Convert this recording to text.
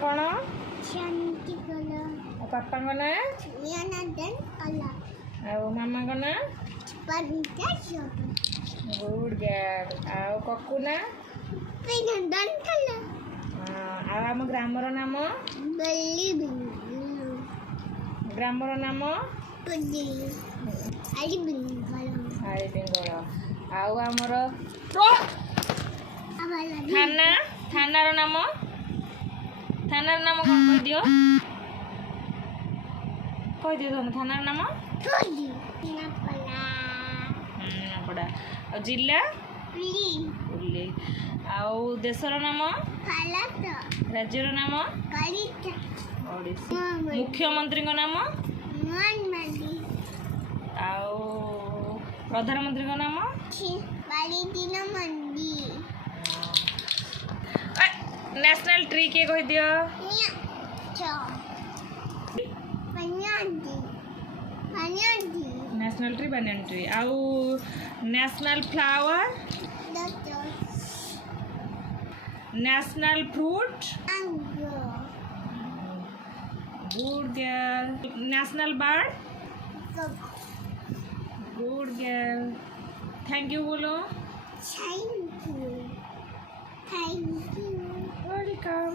कौन शांति कला पापा को ना नियनादन कला आओ मामा को ना पंचा शोभ गुड गर्ल आओ कक्कू ना पिनदन कला आओ आम ग्रामर नाम बल्ली बिंदु ग्रामर नाम पुदी आई बिंगल आई बेंगल आओ आमर आवाला थाना थानार नाम कौन कह दियो तुम थानार नाम पुदी नापला पड़ा और जिला ली उल्ले आओ देशर नाम भारत राज्यर नाम कलिता ओडिशा मुख्यमंत्री को नाम मनमली आओ प्रधानमंत्री को नाम बाली दिन मंदी नेशनल ट्री के कह दियो निया चो पन्यादी पन्यादी नेशनल ट्री banyan ट्री आओ नेशनल फ्लावर दतो नेशनल फ्रूट अंगो good girl national bird good girl thank you बोलो थैंक यू वेलकम